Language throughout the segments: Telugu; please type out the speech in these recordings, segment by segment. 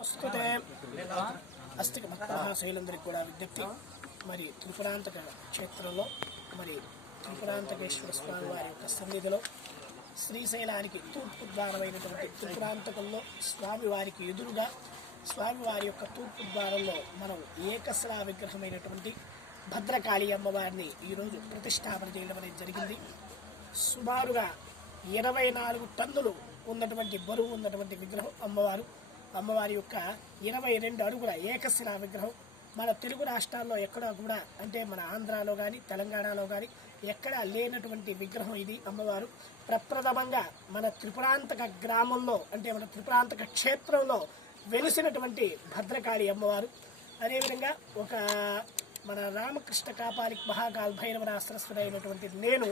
ప్రస్తుతే అస్తిక భక్త మహాశైలందరికీ కూడా విజ్ఞప్తి. మరి త్రిపురాంతక క్షేత్రంలో మరి త్రిపురాంతకేశ్వర స్వామి వారి యొక్క సన్నిధిలో శ్రీశైలానికి తూర్పు ద్వారమైనటువంటి త్రిపురాంతకంలో స్వామివారికి ఎదురుగా స్వామివారి యొక్క తూర్పు ద్వారంలో మనం ఏకశిలా విగ్రహమైనటువంటి భద్రకాళి అమ్మవారిని ఈరోజు ప్రతిష్టాపన చేయడం అనేది జరిగింది. సుమారుగా 24 టన్నులు ఉన్నటువంటి బరువు ఉన్నటువంటి విగ్రహం అమ్మవారి యొక్క 22 అడుగుల ఏకశిలా విగ్రహం. మన తెలుగు రాష్ట్రాల్లో ఎక్కడా కూడా, అంటే మన ఆంధ్రాలో కానీ తెలంగాణలో కానీ ఎక్కడా లేనటువంటి విగ్రహం ఇది. అమ్మవారు ప్రప్రథమంగా మన త్రిపురాంతక గ్రామంలో, అంటే మన త్రిపురాంతక క్షేత్రంలో వెలిసినటువంటి భద్రకాళి అమ్మవారు. అదేవిధంగా ఒక మన రామకృష్ణ కాపాలిక్ మహాకాల్ భైరవరా సరస్వతి అయినటువంటి నేను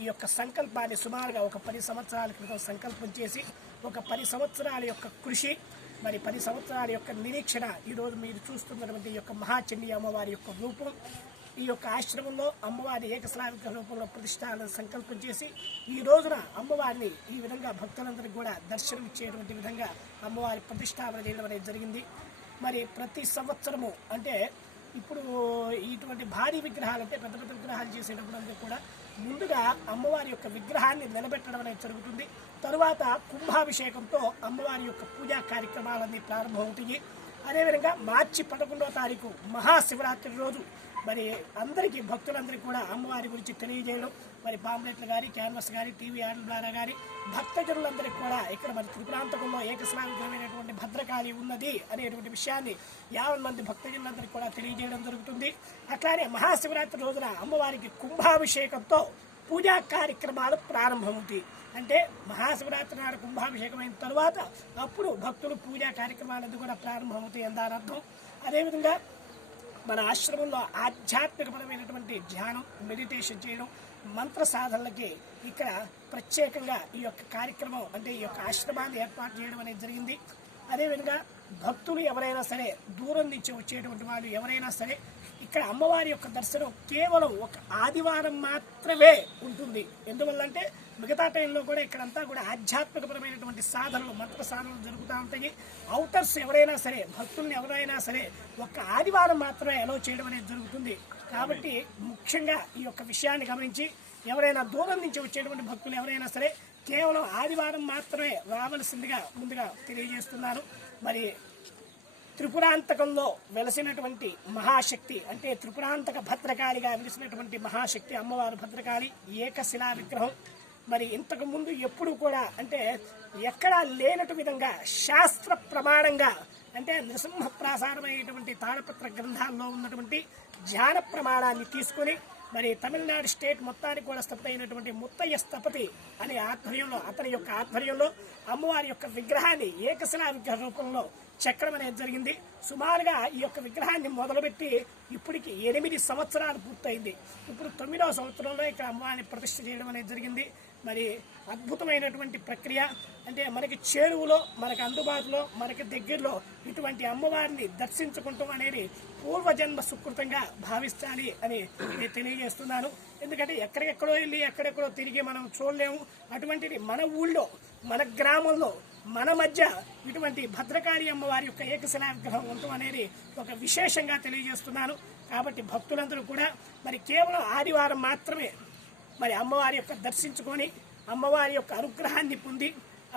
ఈ యొక్క సంకల్పాన్ని సుమారుగా ఒక 10 సంవత్సరాల క్రితం సంకల్పం చేసి, ఒక 10 సంవత్సరాల యొక్క కృషి, మరి 10 సంవత్సరాల యొక్క నిరీక్షణ, ఈరోజు మీరు చూస్తున్నటువంటి ఈ యొక్క మహాచండీ అమ్మవారి యొక్క రూపం, ఈ యొక్క ఆశ్రమంలో అమ్మవారి ఏకశిలా విగ్రహ రూపంలో ప్రతిష్టాలను సంకల్పం చేసి ఈ రోజున అమ్మవారిని ఈ విధంగా భక్తులందరికీ కూడా దర్శనం ఇచ్చేటువంటి విధంగా అమ్మవారి ప్రతిష్టాపన చేయడం అనేది జరిగింది. మరి ప్రతి సంవత్సరము, అంటే ఇప్పుడు ఇటువంటి భారీ విగ్రహాలు, అంటే పెద్ద పెద్ద విగ్రహాలు చేసేటప్పుడు కూడా ముందుగా అమ్మవారి యొక్క విగ్రహాన్ని నిలబెట్టడం అనేది జరుగుతుంది. తరువాత కుంభాభిషేకంతో అమ్మవారి యొక్క పూజా కార్యక్రమాలన్నీ ప్రారంభమవుతాయి. అదేవిధంగా మార్చి 11వ తారీఖు మహాశివరాత్రి రోజు మరి అందరికీ, భక్తులందరికీ కూడా అమ్మవారి గురించి తెలియజేయడం, మరి పాంప్లెట్లు కానీ, క్యాన్వస్ కానీ, టీవీ యాడ్ల ద్వారా కానీ భక్తజనులందరికీ కూడా ఇక్కడ మరి త్రిపురాంతకంలో ఏకశిలా విగ్రహమైనటువంటి భద్రకాళి ఉన్నది అనేటువంటి విషయాన్ని 50 మంది భక్తజనులందరికీ కూడా తెలియజేయడం జరుగుతుంది. అట్లానే మహాశివరాత్రి రోజున అమ్మవారికి కుంభాభిషేకంతో పూజా కార్యక్రమాలు ప్రారంభమవుతాయి. అంటే మహాశివరాత్రి నాడు కుంభాభిషేకం అయిన తర్వాత అప్పుడు భక్తులు పూజా కార్యక్రమాలన్నీ కూడా ప్రారంభమవుతాయి అని దాని అర్థం. అదేవిధంగా మన ఆశ్రమంలో ఆధ్యాత్మికపరమైనటువంటి ధ్యానం, మెడిటేషన్ చేయడం, మంత్ర సాధనలకి ఇక్కడ ప్రత్యేకంగా ఈ యొక్క కార్యక్రమం, అంటే ఈ యొక్క ఆశ్రమాన్ని ఏర్పాటు చేయడం అనేది జరిగింది. అదేవిధంగా భక్తులు ఎవరైనా సరే, దూరం నుంచి వచ్చేటువంటి వాళ్ళు ఎవరైనా సరే, ఇక్కడ అమ్మవారి యొక్క దర్శనం కేవలం ఒక ఆదివారం మాత్రమే ఉంటుంది. ఎందువల్లంటే మిగతా టైంలో కూడా ఇక్కడంతా కూడా ఆధ్యాత్మికపరమైనటువంటి సాధనలు, మంత్ర సాధనలు జరుగుతూ ఉంటాయి. అవుటర్స్ ఎవరైనా సరే, భక్తుల్ని ఎవరైనా సరే ఒక ఆదివారం మాత్రమే అలౌ చేయడం అనేది జరుగుతుంది. కాబట్టి ముఖ్యంగా ఈ యొక్క విషయాన్ని గమనించి ఎవరైనా దూరం నుంచి వచ్చేటువంటి భక్తులు ఎవరైనా సరే కేవలం ఆదివారం మాత్రమే రావలసిందిగా ముందుగా తెలియజేస్తున్నారు. మరి త్రిపురాంతకంలో వెలసినటువంటి మహాశక్తి, అంటే త్రిపురాంతక భద్రకాళిగా వెలిసినటువంటి మహాశక్తి అమ్మవారు భద్రకాళి ఏకశిలా విగ్రహం. మరి ఇంతకు ముందు ఎప్పుడు కూడా, అంటే ఎక్కడా లేనటు విధంగా శాస్త్ర ప్రమాణంగా, అంటే నృసింహప్రాసారమైనటువంటి తాళపత్ర గ్రంథాల్లో ఉన్నటువంటి ధ్యాన ప్రమాణాన్ని తీసుకుని మరి తమిళనాడు స్టేట్ మొత్తానికి కూడా స్థపతి అయినటువంటి ముత్తయ్య స్థపతి అనే ఆధ్వర్యంలో, అతని యొక్క ఆధ్వర్యంలో అమ్మవారి యొక్క విగ్రహాన్ని ఏకశిలా విగ్రహ రూపంలో చెక్కడం అనేది జరిగింది. సుమారుగా ఈ యొక్క విగ్రహాన్ని మొదలుపెట్టి ఇప్పటికి 8 సంవత్సరాలు పూర్తయింది. ఇప్పుడు 9వ సంవత్సరంలో ఇక్కడ అమ్మవారిని ప్రతిష్ఠ చేయడం అనేది జరిగింది. మరి అద్భుతమైనటువంటి ప్రక్రియ, అంటే మనకి చేరువులో, మనకు అందుబాటులో, మనకి దగ్గరలో ఇటువంటి అమ్మవారిని దర్శించుకుంటాం అనేది పూర్వజన్మ సుకృతంగా భావించాలి అని నేను తెలియజేస్తున్నాను. ఎందుకంటే ఎక్కడెక్కడో వెళ్ళి ఎక్కడెక్కడో తిరిగి మనం చూడలేము. అటువంటిది మన ఊళ్ళో, మన గ్రామంలో, మన మధ్య ఇటువంటి భద్రకాళి అమ్మవారి యొక్క ఏకశిలా విగ్రహం ఉండటం అనేది ఒక విశేషంగా తెలియజేస్తున్నాను. కాబట్టి భక్తులందరూ కూడా మరి కేవలం ఆదివారం మాత్రమే మరి అమ్మవారి యొక్క దర్శించుకొని, అమ్మవారి యొక్క అనుగ్రహాన్ని పొంది,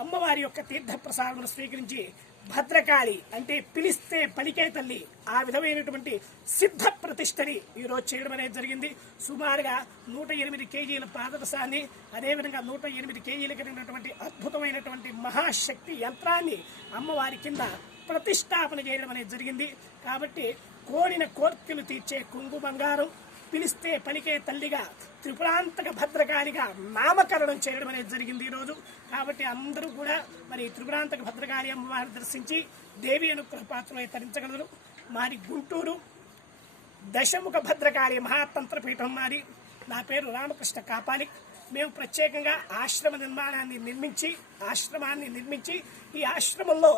అమ్మవారి యొక్క తీర్థప్రసాదమును స్వీకరించి భద్రకాళి, అంటే పిలిస్తే పలికే తల్లి, ఆ విధమైనటువంటి సిద్ధ ప్రతిష్టని ఈరోజు చేయడం అనేది జరిగింది. సుమారుగా 108 కేజీల పాదరసాన్ని, అదేవిధంగా 108 కేజీలు కలిగినటువంటి అద్భుతమైనటువంటి మహాశక్తి యంత్రాన్ని అమ్మవారి కింద ప్రతిష్టాపన చేయడం అనేది జరిగింది. కాబట్టి కోరిన కోర్కెలు తీర్చే కొంగు బంగారం, పిలిస్తే పలికే తల్లిగా త్రిపురాంతక భద్రకాళిగా నామకరణం చేయడం అనేది జరిగింది ఈరోజు. కాబట్టి అందరూ కూడా మరి త్రిపురాంతక భద్రకాళి అమ్మవారిని దర్శించి దేవి అనుగ్రహ పాత్రలై తరించగలరు. మాది గుంటూరు దశముఖ భద్రకాళి మహాతంత్రపీఠం మాది. నా పేరు రామకృష్ణ కాపాలిక్. మేము ప్రత్యేకంగా ఆశ్రమాన్ని నిర్మించి ఈ ఆశ్రమంలో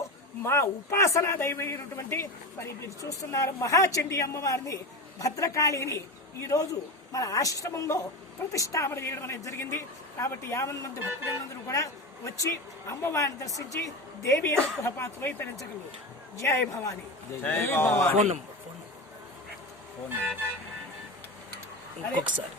మా ఉపాసనా దైవమైనటువంటి, మరి మీరు చూస్తున్నారు మహాచండీ అమ్మవారిని, భద్రకాళిని ఈరోజు మన ఆశ్రమంలో ప్రతిష్టాపన చేయడం అనేది జరిగింది. కాబట్టి 50 మంది భక్తులందరూ కూడా వచ్చి అమ్మవారిని దర్శించి దేవి అనుగ్రహ పాత్రలై తరించగలరు. జై భవానీ. ఫోన్ నంబర్ ఇంకొకసారి